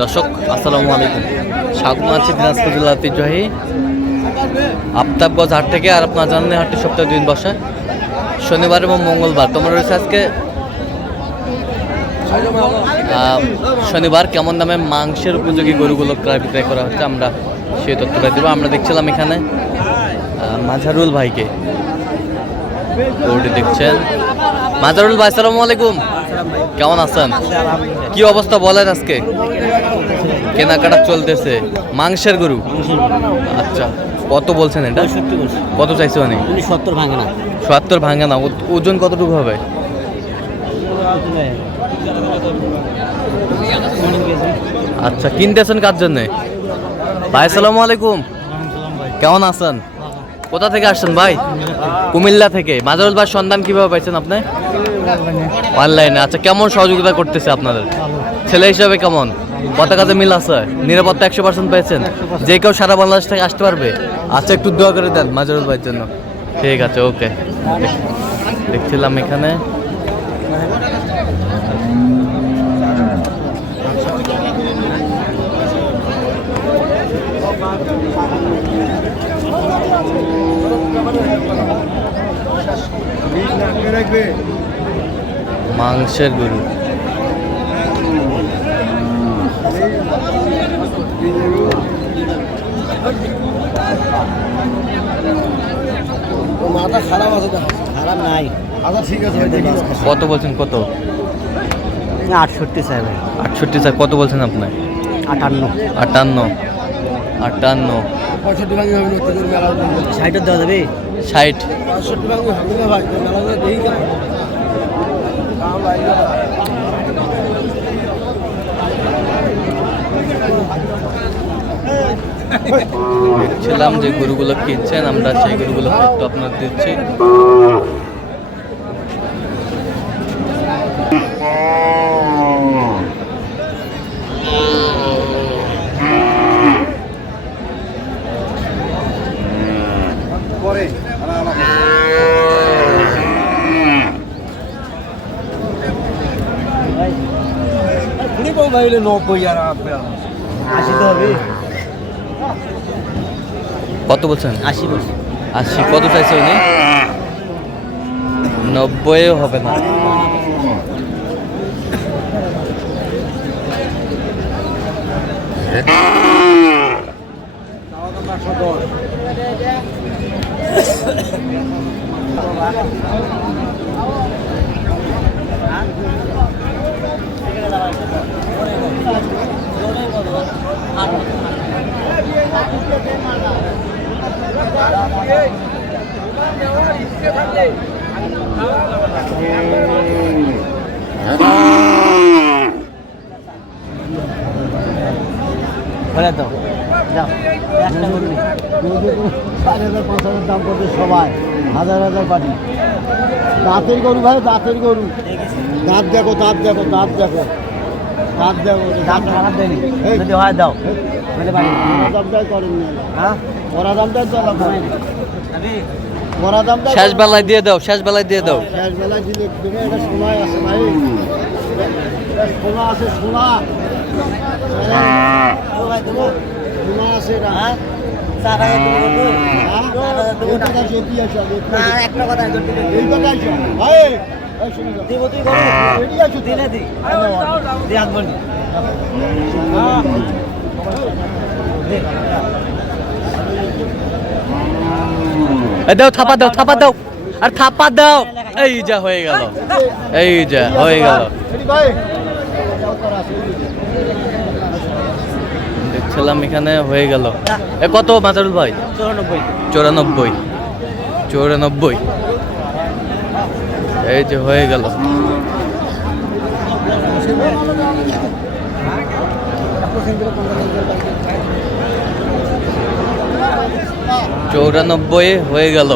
দর্শক, আসসালামু আলাইকুম। স্বাগত আছি দিনাজপুর জেলা ঐতিহ্যবাহী আফতাবগঞ্জ হাট থেকে আর আপনার জানেন হাটটি সপ্তাহে দুদিন বসে। শনিবার এবং মঙ্গলবার। তোমরা রয়েছে আজকে? শনিবার কেমন দামে মাংসের উপযোগী গরুগুলো ক্রয় বিক্রয় করা হচ্ছে আমরা সেই তথ্যটা দেবো। আমরা দেখছিলাম এখানে মাঝারুল ভাইকে। গরুটি দেখছেন? মাঝারুল ভাই, আসসালামু আলাইকুম। কেমন আছেন? কি অবস্থা বলেন আজকে? কেনাকাটা চলতেছে। মাংসের গরু। আচ্ছা কত বলছেন এটা? কত চাইছে উনি? সত্তর ভাঙে না। সত্তর ভাঙে ওজন কতটুকু হবে? আচ্ছা কিনতেছেন কার জন্যে? ভাই, আসসালামু আলাইকুম। কেমন আছেন? কোথা থেকে আসছেন ভাই? কুমিল্লা থেকে। মাজারুল ভাই সন্ধান কীভাবে পাইছেন আপনি? অনলাইনে। আচ্ছা কেমন সহযোগিতা করতেছে আপনাদের? ছেলে হিসাবে কেমন? কাজে মিল আছে? নিরাপত্তা একশো পার্সেন্ট পেয়েছেন যে কেউ সারা বাংলাদেশ থেকে আসতে পারবে? আচ্ছা একটু দোয়া করে দেন মাজারুল ভাইয়ের জন্য। ঠিক আছে, ওকে। দেখছিলাম এখানে। মাংসের গরু। মাথা খারাপ আছে খারাপ নাই। আচ্ছা ঠিক আছে কত বলছেন কত? আটষট্টি সাহেব আটষট্টি স্যার কত বলছেন আপনি আটান্ন। আটান্ন। আটান্ন। পঁয়ষট্টি ভাঙি হবে ষাটের দেওয়া যাবে? ষাট। পঁয়ষট্টি ভাঙি হবে না ভাই দেখছিলাম যে গরুগুলো কিনছেন আমরা সেই গরুগুলো একটু আপনার দিচ্ছি। কুড়ি নব্বই আর আশি তো হবে কত বলছেন? আশি বলছি। আশি কত চাইছে উনি? নব্বইও হবে না। বলে তো। চার হাজার পাঁচ হাজার দাম করবে সবাই। হাজার হাজার পাটি দাঁতের গরু ভাই দাঁতের গরু। দাঁত দেখো দাঁত দেখো দাঁত দেখো। খারাপ দেয়নি। যদি হয় দাও। হ্যাঁ? শেষ বেলায় দিয়ে দাও শেষ বেলায় দিয়ে দাও। শেষ বেলায় দিলে তুমি এটা সময় আছে ভাই। এটা সোনা আছে সোনা। সোনা আছে এটা। হ্যাঁ? এই কথা সত্যি আছে, এই কথা আছে। ভাই, এই শুনি যাও। রেডি আছো তো? হ্যাঁ। এই দাও থাপা দাও থাপা দাও আর থাপা দাও এই যা হয়ে গেল এই যা হয়ে গেল। দেখছিলাম এখানে হয়ে গেল এ কত মাজারুল ভাই চৌরানব্বই চৌরানব্বই চৌরানব্বই এই যে হয়ে গেল। চৌরানব্বই হয়ে গেল।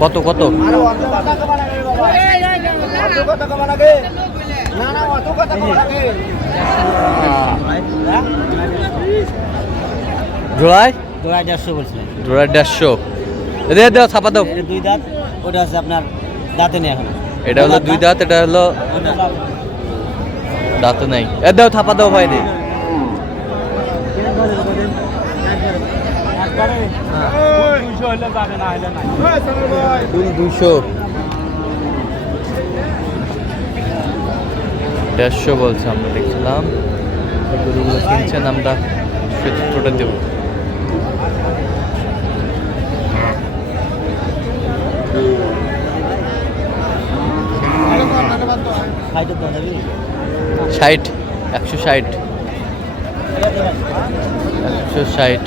কত কত? হ্যাঁ। রে ছাপা দুই দাঁত ওটা হচ্ছে আপনার দাঁতে নেই এখন। এটা হলো দুই দাঁত এটা হলো দাঁত নাই। এ দাও থাপা দাও ভাই দুশো দেড়শো বলছে আমরা দেখছিলাম গরুগুলো কিনছেন আমরা সেটা দেবো। ষাট একশো ষাট। একশো ষাট।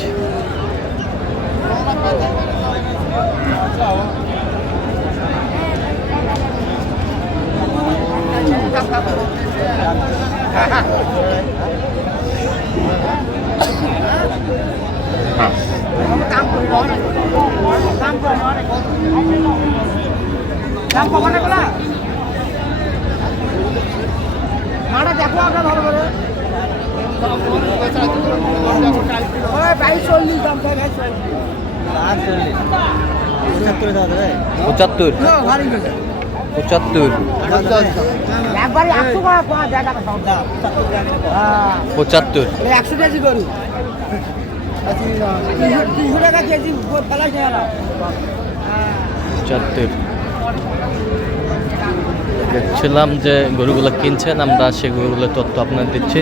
পঁচাত্তর। পঁচাত্তর। পঁচাত্তর। একশো কেজি গরু। তিনশো টাকা কেজি পঁচাত্তর। দেখছিলাম যে গরুগুলো কিনছেন আমরা সেই গরুগুলোর তথ্য আপনার দিচ্ছি।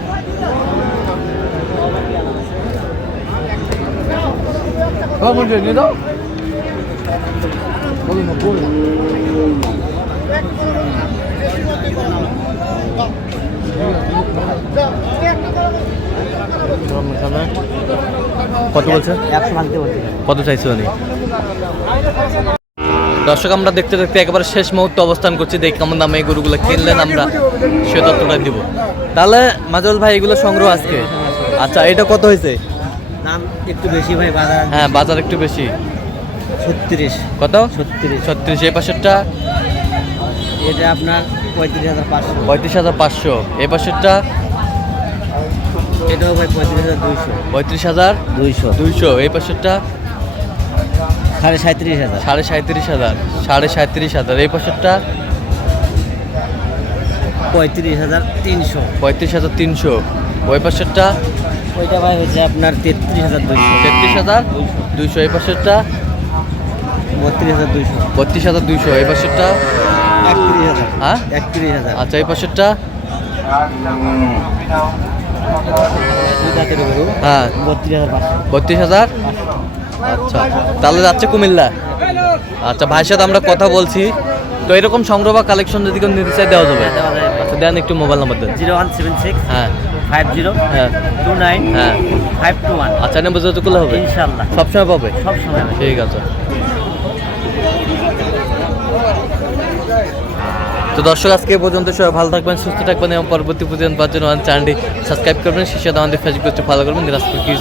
কত বলছে একশো ভাঙতে বলছি। কত চাইছো উনি? দর্শক আমরা দেখতে দেখতে একেবারে শেষ মুহূর্তে অবস্থান করছি। দেখি কেমন দামে এই গরুগুলো কিনলেন আমরা। সে তথ্যটা দিব। তাহলে মাজল ভাই এগুলো সংগ্রহ আজকে? আচ্ছা এটা কত হয়েছে? দাম একটু বেশি ভাই বাজার হ্যাঁ বাজার একটু বেশি। ছত্রিশ। কত? ছত্রিশ। ছত্রিশ এই পাশেরটা? এটা আপনার পঁয়ত্রিশ হাজার পাঁচশো। পঁয়ত্রিশ হাজার পাঁচশো। এই পাশেরটা? এটাও ভাই পঁয়ত্রিশ হাজার দুইশো। পঁয়ত্রিশ হাজার দুইশো। দুইশো। এই পাশেরটা? সাড়ে সাঁত্রিশ হাজার। সাড়ে সাঁত্রিশ হাজার। সাড়ে সাঁত্রিশ হাজার। এই পাশেরটা? পঁয়ত্রিশ হাজার তিনশো। পঁয়ত্রিশ হাজার তিনশো। ওই পাশেরটা? ওইটা ভাই হচ্ছে আপনার তেত্রিশ হাজার দুইশো। তেত্রিশ হাজার দুইশো। এই পাশেরটা? বত্রিশ হাজার দুইশো। বত্রিশ হাজার দুইশো। এই পাশেরটা? একত্রিশ হাজার। হ্যাঁ? একত্রিশ হাজার। আচ্ছা এই পাশেরটা? হ্যাঁ। বত্রিশ হাজার বত্রিশ হাজার? আচ্ছা। তাহলে যাচ্ছে কুমিল্লা? আচ্ছা ভাইয়ের সাথে আমরা কথা বলছি। তো এরকম সংগ্রহ বা কালেকশন যদি কেউ নিতে চাই দেওয়া যাবে। দেন একটু মোবাইল নাম্বার দেন। জিরো ওয়ান সেভেন সিক্স হ্যাঁ। ফাইভ জিরো হ্যাঁ। টু নাইন হ্যাঁ। Five two one. আচ্ছা নেব যত করলে হবে ইনশাল্লাহ সবসময় পাবে? সব সময় ঠিক আছে। তো দর্শক আজকে পর্যন্ত সবাই ভালো থাকবেন সুস্থ থাকবেন এবং পরবর্তী প্রতিদিন পাওয়ার জন্য চ্যানেলটি সাবস্ক্রাইব করবেন শীর্ষে আমাদের ফেসবুক পেজটি ফলো করবেন দিনাজপুর কি